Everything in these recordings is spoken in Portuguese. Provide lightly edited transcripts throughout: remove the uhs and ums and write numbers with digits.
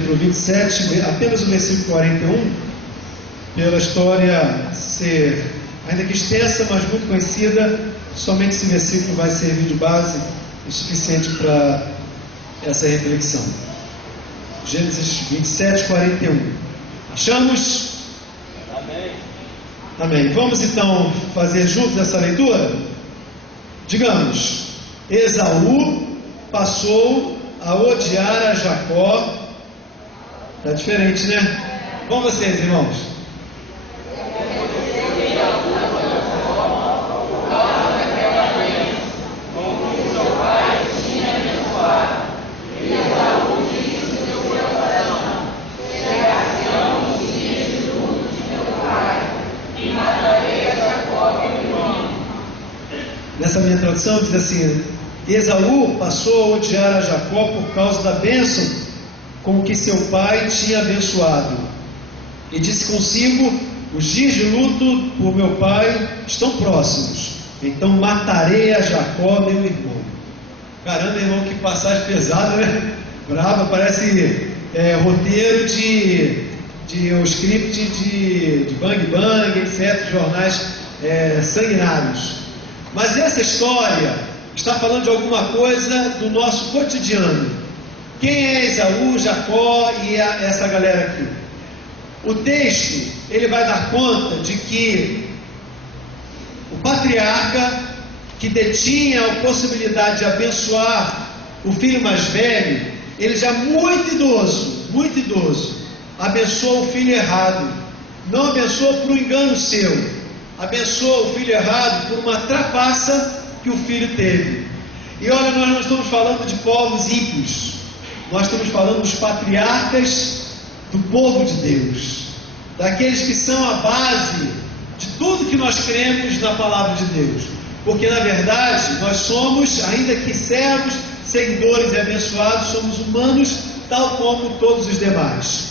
capítulo 27, apenas o versículo 41, pela história ser, ainda que extensa, mas muito conhecida, somente esse versículo vai servir de base o suficiente para essa reflexão. Gênesis 27, 41. Achamos? Amém. Amém. Vamos então fazer juntos essa leitura? Digamos: Esaú passou a odiar a Jacó. Está diferente, né? Com vocês, irmãos. Nessa minha tradução diz assim: Esaú passou a odiar a Jacó por causa da bênção com que seu pai tinha abençoado, e disse consigo: os dias de luto por meu pai estão próximos, então matarei a Jacó, meu irmão. Caramba, irmão, que passagem pesada, né? Brava, parece roteiro de um script de Bang Bang, etc., jornais sanguinários. Mas essa história está falando de alguma coisa do nosso cotidiano. Quem é Esaú, Jacó e essa galera aqui? O texto, ele vai dar conta de que o patriarca, que detinha a possibilidade de abençoar o filho mais velho, ele já muito idoso, abençoou o filho errado. Não abençoou por um engano seu, abençoou o filho errado por uma trapaça que o filho teve. E olha, nós não estamos falando de povos ímpios, nós estamos falando dos patriarcas do povo de Deus, daqueles que são a base de tudo que nós cremos na palavra de Deus, porque na verdade nós somos, ainda que servos, seguidores e abençoados, somos humanos tal como todos os demais.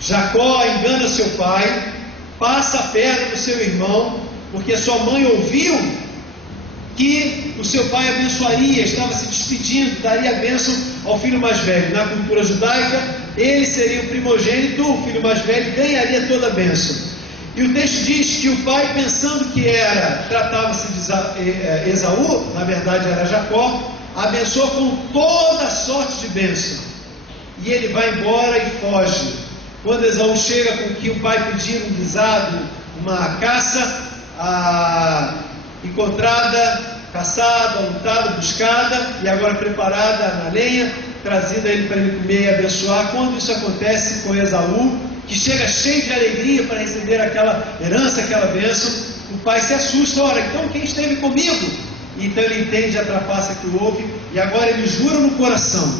Jacó engana seu pai, passa a perna no seu irmão, porque sua mãe ouviu que o seu pai abençoaria, estava se despedindo, daria a bênção ao filho mais velho. Na cultura judaica, ele seria o primogênito, o filho mais velho ganharia toda a bênção. E o texto diz que o pai, pensando que tratava-se de Esaú, na verdade era Jacó, abençoa com toda sorte de bênção. E ele vai embora e foge. Quando Esaú chega com o que o pai pediu, um guisado, uma caça, encontrada, caçada, lutada, buscada, e agora preparada na lenha, trazida a ele para ele comer e abençoar. Quando isso acontece com Esaú, que chega cheio de alegria para receber aquela herança, aquela bênção, o pai se assusta: ora, então quem esteve comigo? Então ele entende a trapaça que houve, e agora ele jura no coração,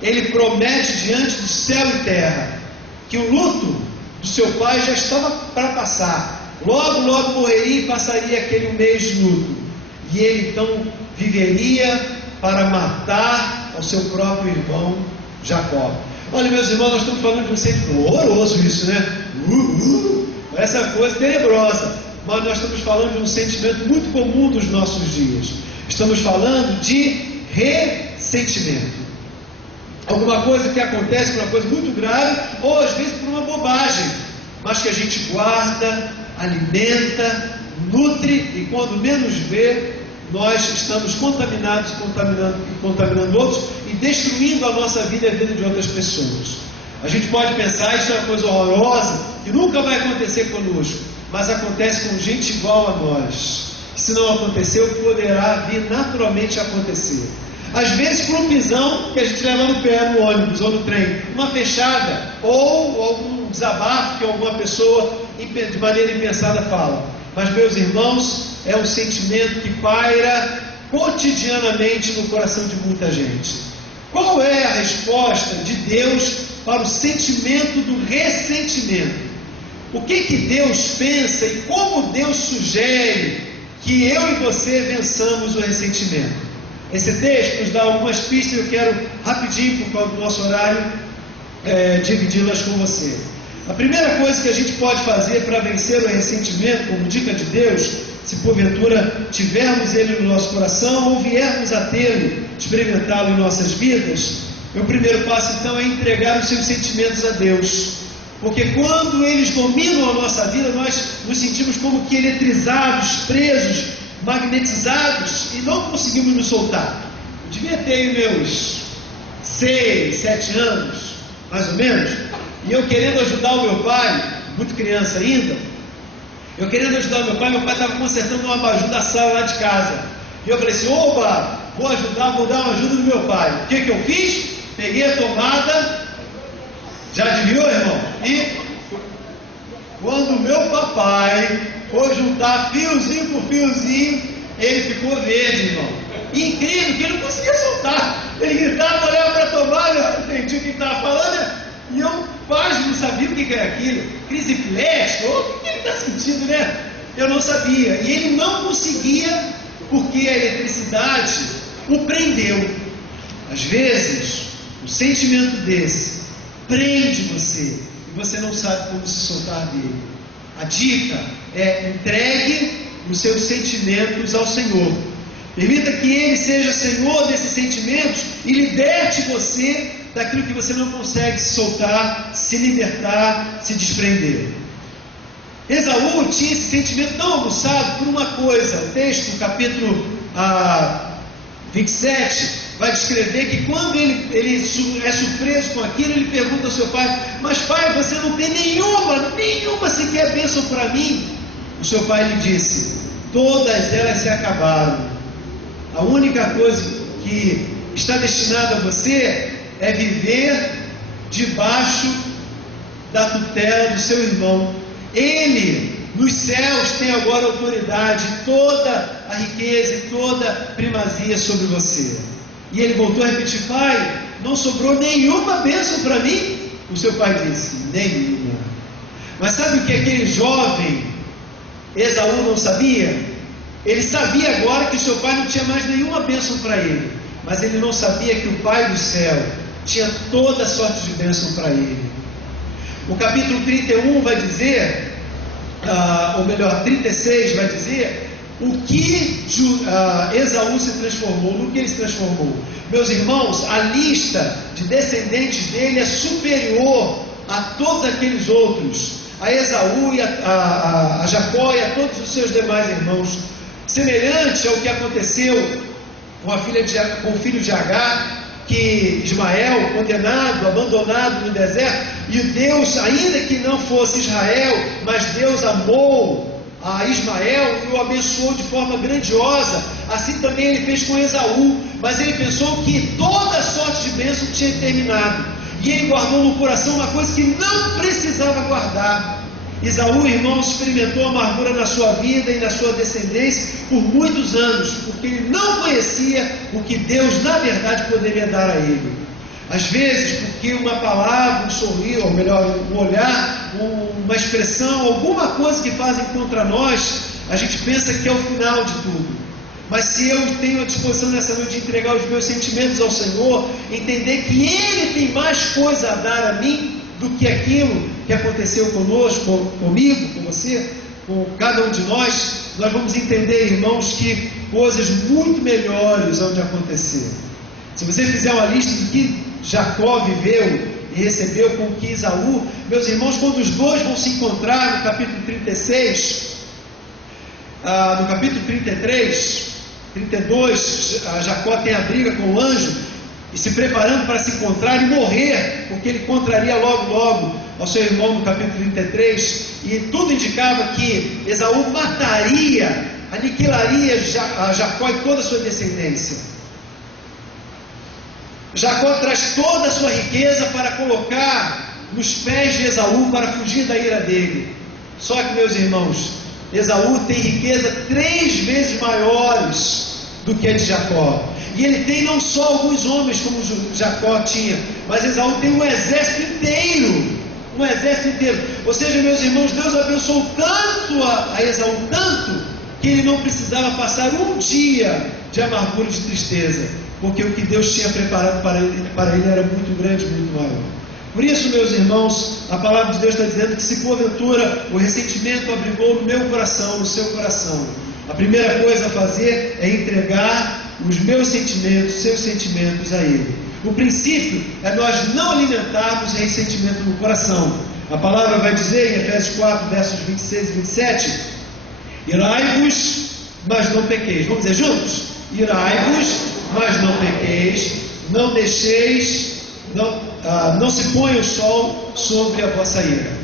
ele promete diante do céu e terra, que o luto do seu pai já estava para passar, logo morreria e passaria aquele mês de luto, e ele então viveria para matar ao seu próprio irmão Jacó. Olha, meus irmãos, nós estamos falando de um sentimento horroroso isso, né? Essa coisa tenebrosa, mas nós estamos falando de um sentimento muito comum dos nossos dias. Estamos falando de ressentimento. Alguma coisa que acontece por uma coisa muito grave, ou às vezes por uma bobagem, mas que a gente guarda, alimenta, nutre, e quando menos vê, nós estamos contaminando outros e destruindo a nossa vida e a vida de outras pessoas. A gente pode pensar: isso é uma coisa horrorosa que nunca vai acontecer conosco, mas acontece com gente igual a nós. Se não aconteceu, poderá vir naturalmente a acontecer. Às vezes por um pisão que a gente leva no pé, no ônibus ou no trem, uma fechada, ou algum desabafo que alguma pessoa de maneira impensada fala. Mas, meus irmãos, é um sentimento que paira cotidianamente no coração de muita gente. Qual é a resposta de Deus para o sentimento do ressentimento? O que Deus pensa e como Deus sugere que eu e você vençamos o ressentimento? Esse texto nos dá algumas pistas. Eu quero rapidinho, por causa do nosso horário, dividi-las com você. A primeira coisa que a gente pode fazer para vencer o ressentimento, como dica de Deus, se porventura tivermos ele no nosso coração ou viermos a tê-lo, experimentá-lo em nossas vidas, O primeiro passo, então, é entregar os seus sentimentos a Deus. Porque quando eles dominam a nossa vida, nós nos sentimos como que eletrizados, presos, magnetizados e não conseguimos nos soltar. Eu devia ter meus 6, 7 anos, mais ou menos, e eu querendo ajudar o meu pai, muito criança ainda, meu pai estava consertando uma abajur da sala lá de casa. E eu falei assim: opa, vou dar uma ajuda no meu pai. O que eu fiz? Peguei a tomada, já adivinhou, irmão? E quando o meu papai foi juntar fiozinho por fiozinho, ele ficou verde, irmão. Incrível, que ele não conseguia soltar. Ele gritava, olhava para a tomada, eu não entendi o que ele estava falando, e eu quase não sabia o que era aquilo. Crise epilética, o que ele está sentindo, né? Eu não sabia. E ele não conseguia, porque a eletricidade o prendeu. Às vezes, um sentimento desse prende você e você não sabe como se soltar dele. A dica é: entregue os seus sentimentos ao Senhor. Permita que Ele seja Senhor desses sentimentos e liberte você daquilo que você não consegue se soltar, se libertar, se desprender. Esaú tinha esse sentimento tão aguçado por uma coisa. O texto, capítulo 27, vai descrever que quando ele é surpreso com aquilo, ele pergunta ao seu pai: mas pai, você não tem nenhuma sequer bênção para mim? O seu pai lhe disse: todas elas se acabaram. A única coisa que está destinada a você é viver debaixo da tutela do seu irmão. Ele, nos céus, tem agora autoridade, toda a riqueza e toda a primazia sobre você. E ele voltou a repetir: pai, não sobrou nenhuma bênção para mim? O seu pai disse: nenhuma. Mas sabe o que aquele jovem Esaú não sabia? Ele sabia agora que o seu pai não tinha mais nenhuma bênção para ele, mas ele não sabia que o Pai do céu tinha toda sorte de bênção para ele. O capítulo 31 vai dizer, ou melhor, 36 vai dizer o que Esaú se transformou, no que ele se transformou. Meus irmãos, a lista de descendentes dele é superior a todos aqueles outros, a Esaú e a Jacó e a todos os seus demais irmãos. Semelhante ao que aconteceu com o filho de Agar, que Ismael, condenado, abandonado no deserto, e Deus, ainda que não fosse Israel, mas Deus amou a Ismael e o abençoou de forma grandiosa. Assim também ele fez com Esaú, mas ele pensou que toda a sorte de bênção tinha terminado, e ele guardou no coração uma coisa que não precisava guardar. Esaú, irmãos, experimentou amargura na sua vida e na sua descendência por muitos anos, porque ele não conhecia o que Deus na verdade poderia dar a ele. Às vezes, porque uma palavra, um sorriso, ou melhor, um olhar, uma expressão, alguma coisa que fazem contra nós, a gente pensa que é o final de tudo. Mas se eu tenho a disposição nessa noite de entregar os meus sentimentos ao Senhor, entender que Ele tem mais coisa a dar a mim do que aquilo que aconteceu conosco, comigo, com você, com cada um de nós, nós vamos entender, irmãos, que coisas muito melhores vão de acontecer. Se você fizer uma lista do que Jacó viveu e recebeu com que Esaú, meus irmãos, quando os dois vão se encontrar no capítulo 36, no capítulo 33, 32, Jacó tem a briga com o anjo, e se preparando para se encontrar e morrer, porque ele encontraria logo ao seu irmão no capítulo 33, e tudo indicava que Esaú mataria, aniquilaria a Jacó e toda a sua descendência. Jacó traz toda a sua riqueza para colocar nos pés de Esaú para fugir da ira dele. Só que, meus irmãos, Esaú tem riqueza 3 vezes maiores do que a de Jacó. E ele tem não só alguns homens como Jacó tinha, mas Esaú tem um exército inteiro. Ou seja, meus irmãos, Deus abençoou tanto a Esaú, tanto, que ele não precisava passar um dia de amargura e de tristeza, porque o que Deus tinha preparado para ele era muito grande, muito maior. Por isso, meus irmãos, a palavra de Deus está dizendo que se porventura o ressentimento abrigou no meu coração, no seu coração, a primeira coisa a fazer é entregar os meus sentimentos, seus sentimentos a Ele. O princípio é nós não alimentarmos ressentimento no coração. A palavra vai dizer em Efésios 4, versos 26 e 27, irai-vos, mas não pequeis. Vamos dizer juntos? Irai-vos, mas não pequeis, não deixeis, não se ponha o sol sobre a vossa ira.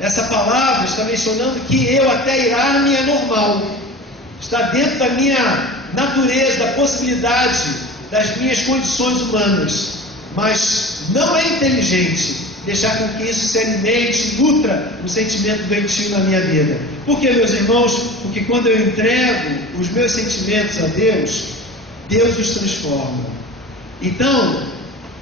Essa palavra está mencionando que eu até irar-me é normal, está dentro da minha natureza, da possibilidade, das minhas condições humanas, mas não é inteligente deixar com que isso se alimente, nutra o sentimento doentio na minha vida. Por que, meus irmãos? Porque quando eu entrego os meus sentimentos a Deus, Deus os transforma. Então,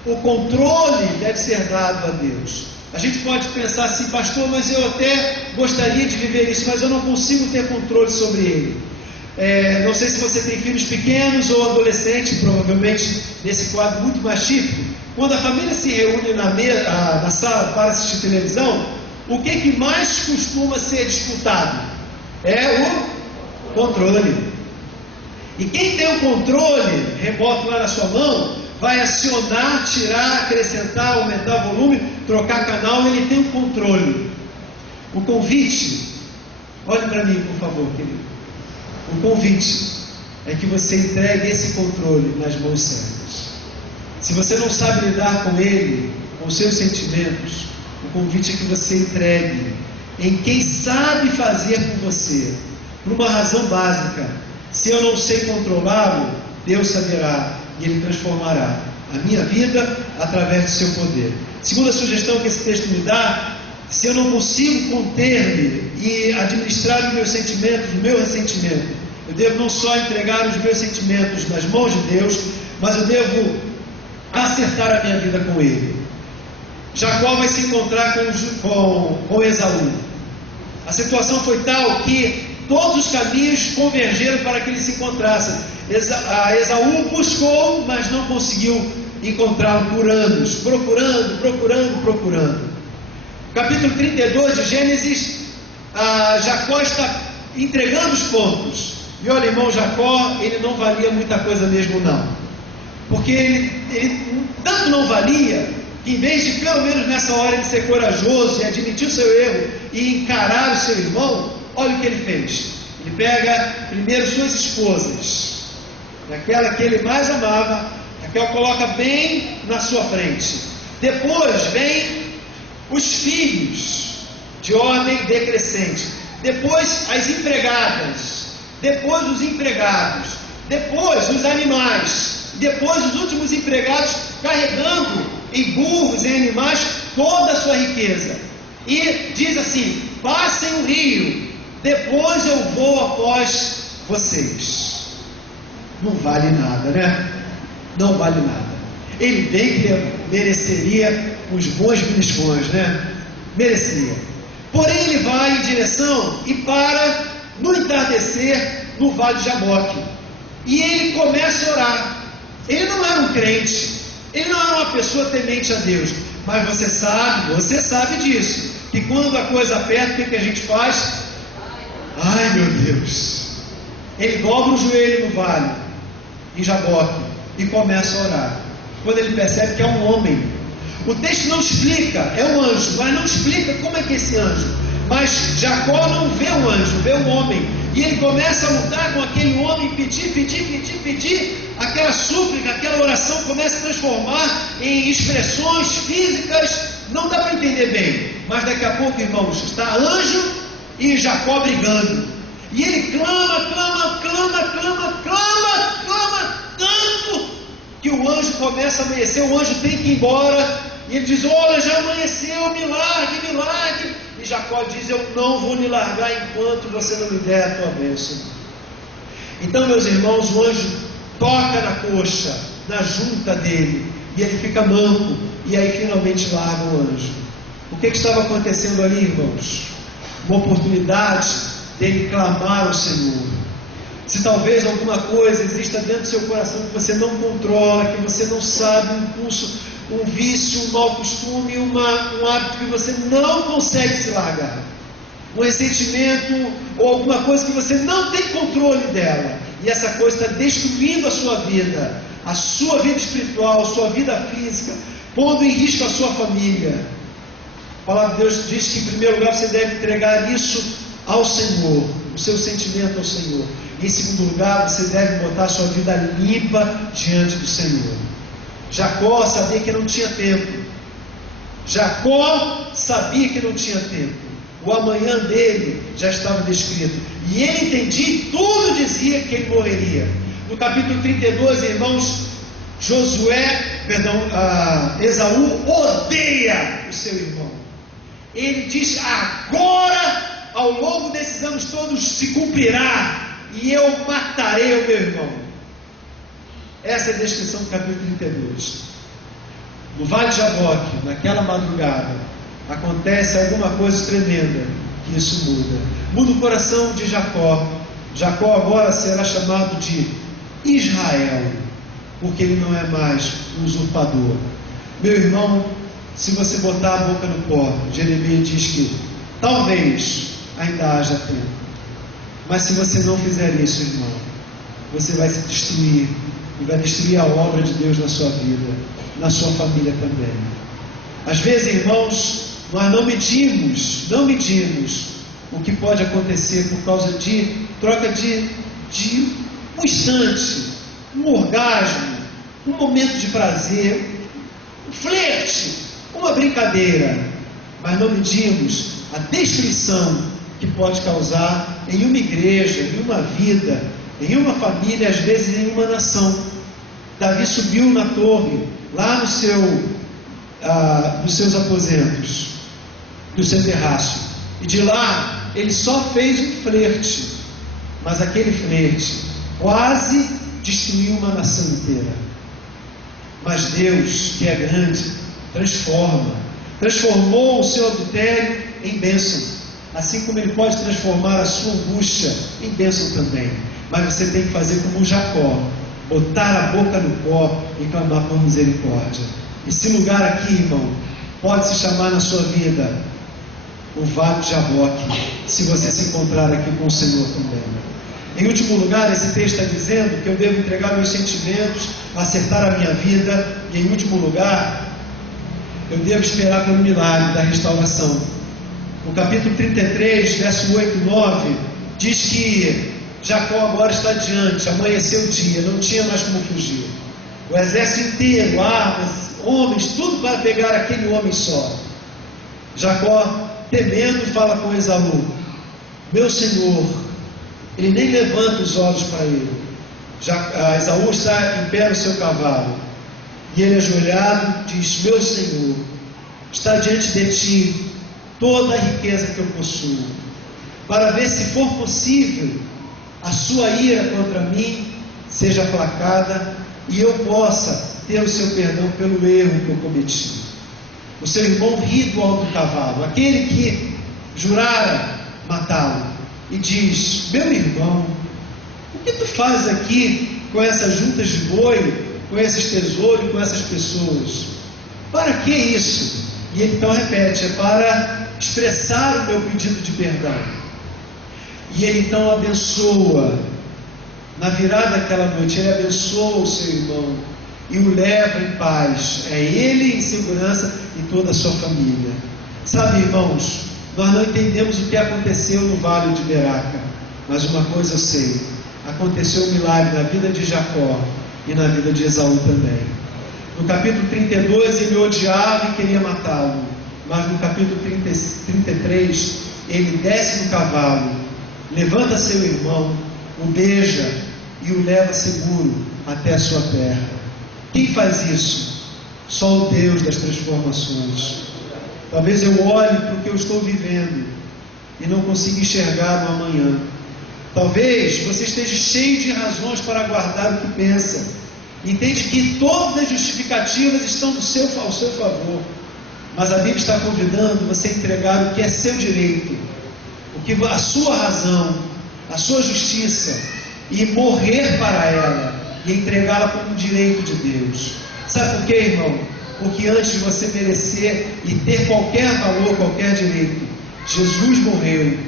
o controle deve ser dado a Deus. A gente pode pensar assim, pastor, mas eu até gostaria de viver isso, mas eu não consigo ter controle sobre ele. Não sei se você tem filhos pequenos ou adolescentes, provavelmente nesse quadro muito mais típico. Quando a família se reúne na sala para assistir televisão, o que mais costuma ser disputado? É o controle. E quem tem o controle, remoto lá na sua mão, vai acionar, tirar, acrescentar, aumentar o volume, trocar canal, ele tem o controle. O convite, olhe para mim, por favor, querido. O convite é que você entregue esse controle nas mãos certas. Se você não sabe lidar com ele, com os seus sentimentos, o convite é que você entregue em quem sabe fazer por você, por uma razão básica. Se eu não sei controlá-lo, Deus saberá e Ele transformará a minha vida através do seu poder. Segunda sugestão que esse texto me dá: se eu não consigo conter-me e administrar os meus sentimentos, o meu ressentimento, eu devo não só entregar os meus sentimentos nas mãos de Deus, mas eu devo acertar a minha vida com Ele. Jacó vai se encontrar com Esaú. A situação foi tal que todos os caminhos convergeram para que eles se encontrassem. Esaú buscou, mas não conseguiu encontrá-lo por anos, procurando. Capítulo 32 de Gênesis, Jacó está entregando os pontos. E olha, irmão, Jacó, ele não valia muita coisa mesmo não. Porque ele tanto não valia, que em vez de pelo menos nessa hora ele ser corajoso e admitir o seu erro e encarar o seu irmão, olha o que ele fez. Ele pega primeiro suas esposas, daquela que ele mais amava, aquela coloca bem na sua frente. Depois vem os filhos de ordem decrescente, depois as empregadas, depois os empregados, depois os animais, depois os últimos empregados carregando em burros, em animais, toda a sua riqueza. E diz assim: passem o rio, depois eu vou após vocês. Não vale nada, né? Não vale nada. Ele bem que mereceria uns bons beliscões, né? Merecia. Porém ele vai em direção e para no entardecer no vale de Jaboque. E ele começa a orar. Ele não era um crente, ele não era uma pessoa temente a Deus, mas você sabe disso, que quando a coisa aperta, o que a gente faz? Ai meu Deus! Ele dobra o joelho no vale, em Jaboque, e começa a orar. Quando ele percebe que é um homem, o texto não explica, é um anjo, mas não explica como é que é esse anjo. Mas Jacó não vê um anjo, vê um homem, e ele começa a lutar com aquele homem, pedir. Aquela súplica, aquela oração começa a transformar em expressões físicas. Não dá para entender bem, mas daqui a pouco, irmãos, está anjo e Jacó brigando, e ele clama, tanto que o anjo começa a amanhecer. O anjo tem que ir embora, e ele diz: olha, já amanheceu, me largue. E Jacó diz: eu não vou lhe largar enquanto você não me der a tua bênção. Então, meus irmãos, o anjo toca na coxa, na junta dele, e ele fica manco, e aí finalmente larga o anjo. O que estava acontecendo ali, irmãos? Uma oportunidade dele clamar ao Senhor. Se talvez alguma coisa exista dentro do seu coração que você não controla, que você não sabe, um impulso, um vício, um mau costume, um hábito que você não consegue se largar, um ressentimento ou alguma coisa que você não tem controle dela, e essa coisa está destruindo a sua vida, a sua vida espiritual, a sua vida física, pondo em risco a sua família. A palavra de Deus diz que em primeiro lugar você deve entregar isso ao Senhor, o seu sentimento ao Senhor. Em segundo lugar, você deve botar a sua vida limpa diante do Senhor. Jacó sabia que não tinha tempo. Jacó sabia que não tinha tempo. O amanhã dele já estava descrito. E ele entendia e tudo dizia que ele morreria. No capítulo 32, irmãos, Esaú odeia o seu irmão. Ele diz: agora, ao longo desses anos todos, se cumprirá, e eu matarei o meu irmão. Essa é a descrição do capítulo 32. No Vale de Jaboque, naquela madrugada, acontece alguma coisa tremenda, que isso muda. Muda o coração de Jacó. Jacó agora será chamado de Israel, porque ele não é mais um usurpador. Meu irmão, se você botar a boca no pó, Jeremias diz que talvez ainda haja tempo. Mas se você não fizer isso, irmão, você vai se destruir, e vai destruir a obra de Deus na sua vida, na sua família também. Às vezes, irmãos, nós não medimos o que pode acontecer por causa de troca de um instante, um orgasmo, um momento de prazer, um flerte, uma brincadeira, mas não medimos a destruição que pode causar em uma igreja, em uma vida, em uma família, às vezes em uma nação. Davi subiu na torre, lá nos seus aposentos, no seu terraço, e de lá ele só fez um flerte, mas aquele flerte quase destruiu uma nação inteira. Mas Deus, que é grande, transformou o seu adultério em bênção, assim como Ele pode transformar a sua angústia em bênção também. Mas você tem que fazer como Jacó, botar a boca no pó e clamar por misericórdia. Esse lugar aqui, irmão, pode se chamar na sua vida o Vale de Jaboque, se você se encontrar aqui com o Senhor também. Em último lugar, esse texto está dizendo que eu devo entregar meus sentimentos, acertar a minha vida, e em último lugar, eu devo esperar pelo milagre da restauração. No capítulo 33, verso 8 e 9, diz que Jacó agora está diante, amanheceu o dia, não tinha mais como fugir. O exército inteiro, armas, homens, tudo para pegar aquele homem só. Jacó, temendo, fala com Esaú: meu senhor. Ele nem levanta os olhos para ele. Esaú está em pé no seu cavalo, e ele, ajoelhado, diz: meu senhor, está diante de ti toda a riqueza que eu possuo, para ver se for possível a sua ira contra mim seja aplacada, e eu possa ter o seu perdão pelo erro que eu cometi. O seu irmão ri do alto do cavalo, aquele que jurara matá-lo, e diz: meu irmão, o que tu fazes aqui com essas juntas de boi, com esses tesouros e com essas pessoas? Para que isso? E ele então repete: é para expressar o meu pedido de perdão. E ele então abençoa, na virada daquela noite, ele abençoa o seu irmão e o leva em paz, é ele em segurança e toda a sua família. Sabe, irmãos, nós não entendemos o que aconteceu no Vale de Beraca, mas uma coisa eu sei: aconteceu um milagre na vida de Jacó e na vida de Esaú também. No capítulo 32 ele odiava e queria matá-lo, mas no capítulo 33 ele desce do cavalo, levanta seu irmão, o beija e o leva seguro até a sua terra. Quem faz isso? Só o Deus das transformações. Talvez eu olhe para o que eu estou vivendo e não consiga enxergar no amanhã. Talvez você esteja cheio de razões para aguardar o que pensa. Entende que todas as justificativas estão ao seu favor. Mas a Bíblia está convidando você a entregar o que é seu direito, o que a sua razão, a sua justiça, e morrer para ela e entregá-la como um direito de Deus. Sabe por quê, irmão? Porque antes de você merecer e ter qualquer valor, qualquer direito, Jesus morreu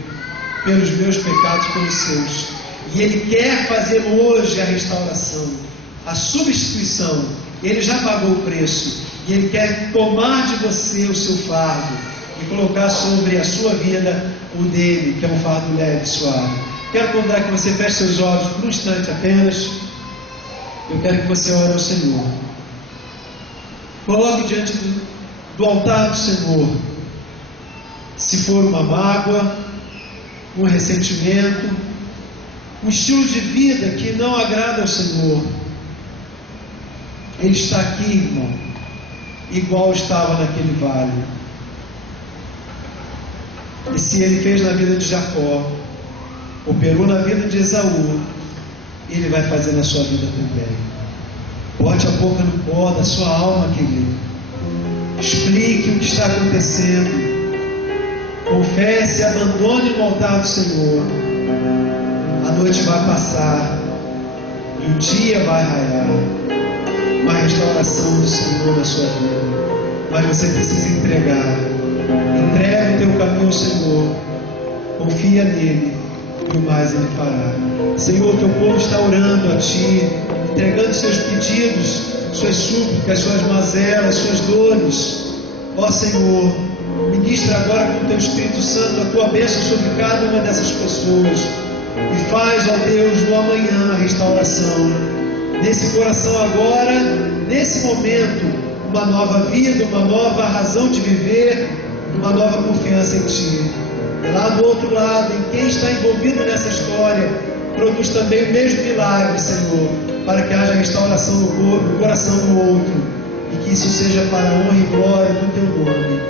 pelos meus pecados, pelos seus, e Ele quer fazer hoje a restauração. a substituição. Ele já pagou o preço e Ele quer tomar de você o seu fardo e colocar sobre a sua vida o dele, que é um fardo leve e suave. Quero convidar que você feche seus olhos por um instante apenas. Eu quero que você ore ao Senhor. Coloque diante do altar do Senhor, se for uma mágoa, um ressentimento, um estilo de vida que não agrada ao Senhor. Ele está aqui, irmão, igual estava naquele vale. E se Ele fez na vida de Jacó, operou na vida de Esaú, Ele vai fazer na sua vida também. Bote a boca no pó da sua alma, querido. Explique o que está acontecendo. Confesse e abandone no altar do Senhor. A noite vai passar e o dia vai raiar. Uma restauração do Senhor na sua vida. Mas você precisa entregar. Entregue o teu caminho ao Senhor. Confia nele e o mais Ele fará. Senhor, teu povo está orando a Ti, entregando seus pedidos, suas súplicas, suas mazelas, suas dores. Ó Senhor, ministra agora com o Teu Espírito Santo a Tua bênção sobre cada uma dessas pessoas. E faz, ó Deus, no amanhã a restauração. Nesse coração agora, nesse momento, uma nova vida, uma nova razão de viver, uma nova confiança em Ti. E lá do outro lado, em quem está envolvido nessa história, produz também o mesmo milagre, Senhor, para que haja restauração no coração do outro, e que isso seja para a honra e glória do Teu nome.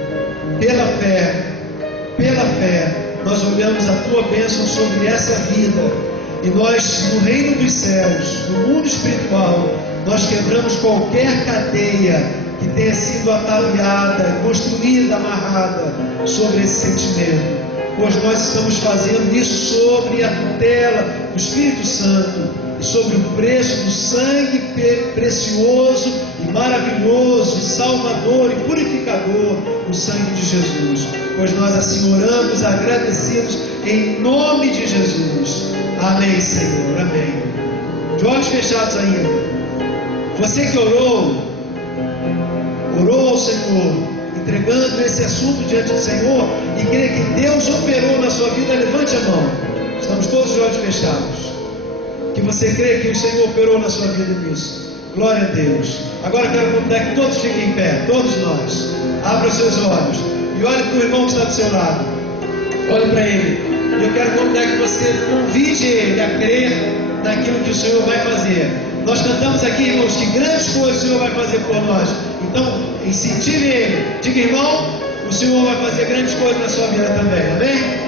Pela fé, nós olhamos a Tua bênção sobre essa vida, e nós, no reino dos céus, no mundo espiritual, nós quebramos qualquer cadeia que tenha sido ataviada, construída, amarrada sobre esse sentimento, pois nós estamos fazendo isso sobre a tutela do Espírito Santo e sobre o preço do sangue precioso e maravilhoso, e salvador e purificador, o sangue de Jesus. Pois nós assim oramos agradecidos em nome de Jesus. Amém, Senhor, amém. De olhos fechados ainda, você que orou ao Senhor, entregando esse assunto diante do Senhor e crê que Deus operou na sua vida, levante a mão. Estamos todos de olhos fechados. Que você crê que o Senhor operou na sua vida nisso. Glória a Deus. Agora eu quero convidar que todos fiquem em pé, todos nós. Abra os seus olhos e olhe para o irmão que está do seu lado. Olhe para ele. E eu quero convidar que você convide ele a crer naquilo que o Senhor vai fazer. Nós cantamos aqui, irmãos, que grandes coisas o Senhor vai fazer por nós. Então, incentive ele. Diga, irmão, o Senhor vai fazer grandes coisas na sua vida também. Amém?